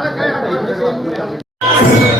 Altyazı M.K.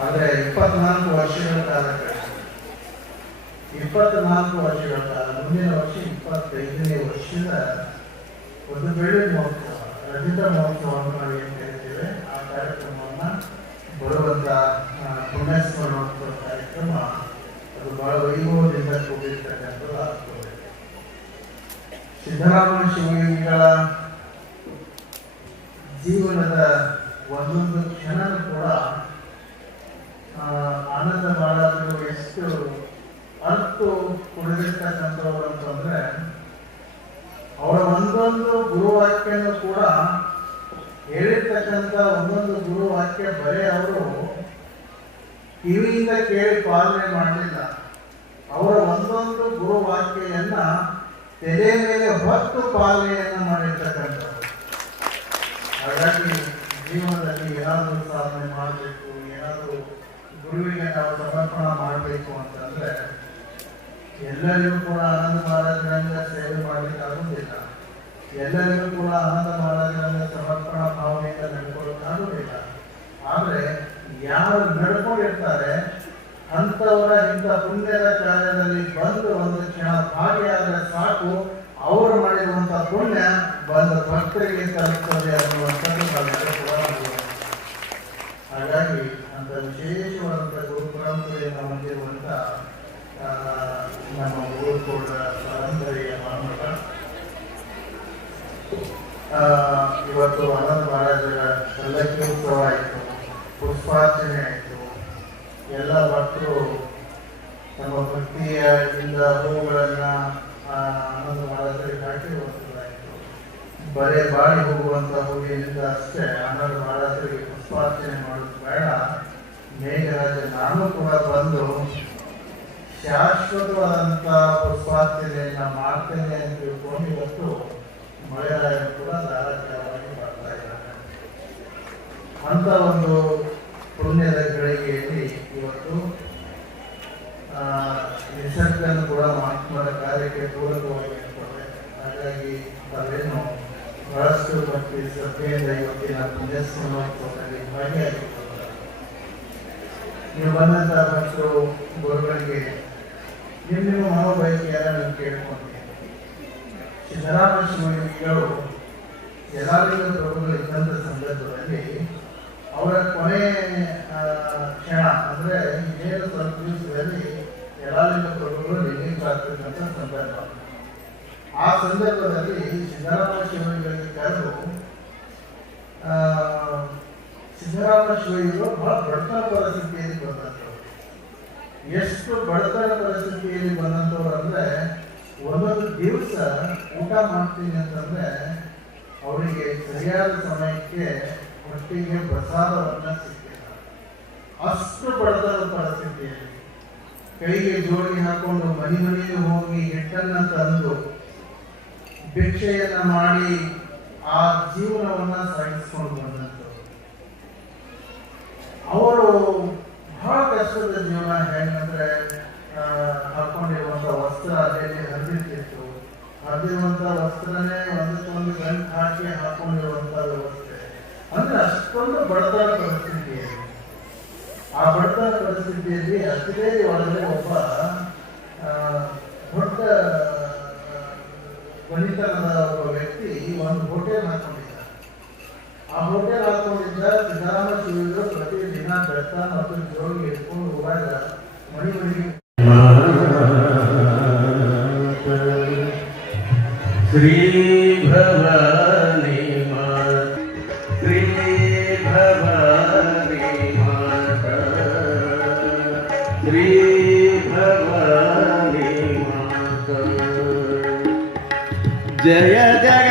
ಆದರೆ ಇಪ್ಪತ್ನಾಲ್ಕು ವರ್ಷಗಳ ಕಾಲಕ್ಕೆ ಇಪ್ಪತ್ನಾಲ್ಕು ವರ್ಷಗಳ ಕಾಲ ಮುಂದಿನ ವರ್ಷ ಇಪ್ಪತ್ತೈದನೇ ವರ್ಷದ ಒಂದು ಬೆಳ್ಳಿ ಮಹೋತ್ಸವ ರಜತ ಮಹೋತ್ಸವವನ್ನು ನಾವು ಏನು ಕರಿತೇವೆ ಆ ಕಾರ್ಯಕ್ರಮವನ್ನು ಬರುವಂತ ಪುಣ್ಯಸ್ಮರಣೋತ್ಸವ ಕಾರ್ಯಕ್ರಮ ಅದು ಬಹಳ ವೈಭವದಿಂದ ಕೂಡಿರ್ತಕ್ಕಂಥದ್ದು ಸಿದ್ದರಾಮಯ್ಯ ಶಿವಲಿಂಗಗಳ ಜೀವನದ ಒಂದೊಂದು ಕ್ಷಣ ಕೂಡ ಆನಂದ ಮಾಡಲು ಎಷ್ಟು ಅರ್ಥ ಕುಡಿದಿರ್ತಕ್ಕಂಥವ್ರು ಅಂತಂದ್ರೆ, ಅವರ ಒಂದೊಂದು ಗುರುವಾಕ್ಯನೂ ಕೂಡ ಹೇಳಿರ್ತಕ್ಕಂಥ ಒಂದೊಂದು ಗುರುವಾಕ್ಯ ಬರೀ ಅವರು ಕಿವಿಯಿಂದ ಕೇಳಿ ಪಾಲನೆ ಮಾಡಲಿಲ್ಲ. ಅವರ ಒಂದೊಂದು ಗುರುವಾಕ್ಯೆಯನ್ನ ತೆರೆ ಮೇಲೆ ಹೊತ್ತು ಪಾಲನೆಯನ್ನು ಮಾಡಿರ್ತಕ್ಕಂಥ ಹಾಗಾಗಿ ಜೀವನದಲ್ಲಿ ಏನಾದರೂ ಸಾಧನೆ ಮಾಡಬೇಕು, ಏನಾದರೂ ಗುರುವಿಗೆ ನಾವು ಸಮರ್ಪಣ ಮಾಡಬೇಕು ಅಂತಂದ್ರೆ ಎಲ್ಲರಿಗೂ ಕೂಡ ಆನಂದ ಮಹಾರಾಜರಿಂದ ಸೇವೆ ಮಾಡಲಿಕ್ಕೆ ಆಗುವುದಿಲ್ಲ. ಎಲ್ಲರಿಗೂ ಕೂಡ ಆನಂದ ಮಹಾರಾಜರಿಂದ ಸಮರ್ಪಣ ಭಾವನೆಯಿಂದ ನಡ್ಕೊಳ್ಳೋಕ್ಕಾಗುವುದಿಲ್ಲ ಆದರೆ ಯಾರು ನಡ್ಕೊಂಡಿರ್ತಾರೆ ಅಂಥವರ ಇಂಥ ಪುಣ್ಯದ ಕಾರ್ಯದಲ್ಲಿ ಬಂದು ಒಂದು ಕ್ಷಣ ಭಾಗಿಯಾದರೆ ಸಾಕು ಅವರು ಮಾಡಿರುವಂಥ ಪುಣ್ಯ ಬಂದ ಭಕ್ತರಿಗೆ ತಲುಪುತ್ತದೆ ಅನ್ನುವಂಥದ್ದು. ಹಾಗಾಗಿ ಅಂತ ವಿಶೇಷವಾದಂಥ ಗುರು ಪರಂಪರೆಯನ್ನು ಹೊಂದಿರುವಂಥ ನಮ್ಮ ಗುರುಕುಲ ಪರಂಪರೆಯ ಆ, ಇವತ್ತು ಆನಂದ ಮಹಾರಾಜರ ಎಲ್ಲಕ್ಕೆ ಉತ್ಸವ ಆಯಿತು ಪುಷ್ಪಾರ್ಚನೆ ಆಯಿತು ಎಲ್ಲ ಭಕ್ತರು ತಮ್ಮ ಭಕ್ತಿಯಿಂದ ಹೂವುಗಳನ್ನ ಆನಂದ ಮಹಾರಾಜರಿಗೆ ಕಾಟಿ ಹೋಗುವುದಾಯಿತು ಬರೇ ಬಾಳಿ ಹೋಗುವಂತ ಹೂವಿನಿಂದ ಅಷ್ಟೇ ಆನಂದ ಮಾಡಿದ್ರೆ ಪುಷ್ಪಾರ್ಚನೆ ಮಾಡೋದು ಬೇಡ. ಮೇಘರಾಜ ನಾನು ಕೂಡ ಬಂದು ಶಾಶ್ವತವಾದಂತ ಪುಷ್ಪಾರ್ಚನೆಯನ್ನ ಮಾಡ್ತೇನೆ ಅಂತ ತಿಳ್ಕೊಂಡು ಇವತ್ತು ಮಳೆರಾಯ ಕೂಡ ಧಾರಾಕಾರವಾಗಿ ಬರ್ತಾ ಇದ್ದಾರೆ. ಅಂತ ಒಂದು ಪುಣ್ಯದ ಗಳಿಗೆಯಲ್ಲಿ ಇವತ್ತು ನಿಸರ್ಗನು ಕೂಡ ಮಹಾತ್ಮರ ಕಾರ್ಯಕ್ಕೆ ಪೂರಕವಾಗಿ ಹಾಗಾಗಿ ತಾವೇನು ಬಹಳಷ್ಟು ಮತ್ತು ಶ್ರದ್ಧೆಯಿಂದ ಇವತ್ತಿನ ಪುಣ್ಯಸ್ಮರಣೋತ್ಸವದಲ್ಲಿ ಭಾಗಿಯಾಗಿರ್ತಾರೆ ನೀವು ಬಂದಂತಹ ಭಕ್ತರು ಗುರುಗಳಿಗೆ ನಿಮ್ಮ ನಿಮ್ಮ ಮನೋಬಯಕೆಯನ್ನು ನಾನು ಕೇಳ್ಕೊಂತೀನಿ ಸಿದ್ದರಾಮ ಶಿವಯೋಗಿಗಳು ಎಲ್ಲ ಪ್ರಭುಗಳು ಇದ್ದಂಥ ಸಂದರ್ಭದಲ್ಲಿ ಅವರ ಕೊನೆ ಕ್ಷಣ, ಅಂದ್ರೆ ಇನ್ನೇನು ಸ್ವಲ್ಪ ದಿವಸದಲ್ಲಿ ನಿಲ್ಲಿಂಗ್ ಆಗ್ತಕ್ಕಂಥ ಸಂದರ್ಭ. ಆ ಸಂದರ್ಭದಲ್ಲಿ ಸಿದ್ದರಾಮ ಶಿವಲಿಂಗಕ್ಕೆ ಕರೆದು ಸಿದ್ದರಾಮ ಶಿವಯ್ಯರು ಬಹಳ ಬಡತನ ಪರಿಸ್ಥಿತಿಯಲ್ಲಿ ಬಂದಂಥವ್ರು ಎಷ್ಟು ಬಡತನ ಪರಿಸ್ಥಿತಿಯಲ್ಲಿ ಬಂದಂಥವ್ರು ಅಂದ್ರೆ ಒಂದೊಂದು ದಿವಸ ಊಟ ಮಾಡ್ತೀನಿ ಅಂತಂದ್ರೆ ಅವರಿಗೆ ಸರಿಯಾದ ಸಮಯಕ್ಕೆ ಒಟ್ಟಿಗೆ ಪ್ರಸಾದವನ್ನ ಸಿಕ್ಕಿಲ್ಲ ಅಷ್ಟು ಬಡತನ ಪರಿಸ್ಥಿತಿಯಲ್ಲಿ ಕೈಗೆ ಜೋಡಿ ಹಾಕೊಂಡು ಮನೆ ಮನೆಗೆ ಹೋಗಿ ಹಿಟ್ಟನ್ನ ತಂದು ಭಿಕ್ಷೆಯನ್ನ ಮಾಡಿ ಆ ಜೀವನವನ್ನ ಸಾಗಿಸ್ಕೊಂಡು ಬಂದಂತು ಅವರು ಬಹಳ ಕಷ್ಟದ ಜೀವನ ಹೆಂಗಂದ್ರೆ ಹಾಕೊಂಡಿರುವಂತ ವಸ್ತ್ರ ಅದೇ ಹರಿದಿರ್ತಿತ್ತು ಹರಿದಿರುವಂತ ವಸ್ತ್ರನೇ ಒಂದಕ್ಕೊಂದು ಗಂಟು ಹಾಕಿ ಹಾಕೊಂಡಿರುವಂತ ವ್ಯವಸ್ಥೆ ಅಂದ್ರೆ ಅಷ್ಟೊಂದು ಬಡತನ ಪರಿಸ್ಥಿತಿಯಲ್ಲಿ ಆ ಬಡತನ ಪರಿಸ್ಥಿತಿಯಲ್ಲಿ ಅತಿಥೇ ಒಳಗಡೆ ಒಬ್ಬ ದೊಡ್ಡ ಬಲಿತನದ ಒಬ್ಬ ವ್ಯಕ್ತಿ ಒಂದು ಹೋಟೆಲ್ ಹಾಕೊಂಡಿದ್ದ ಆ ಹೋಟೆಲ್ ಹಾಕೊಂಡಿದ್ದ ಸಿದ್ದರಾಮ ಶಿವರು ಪ್ರತಿ ದಿನ ಬೆಟ್ಟ ಮತ್ತು ಜೋಗಿ ಇಟ್ಕೊಂಡು ಹೋದಾಗ ಮನೆ ಮನೆಗೆ जय जय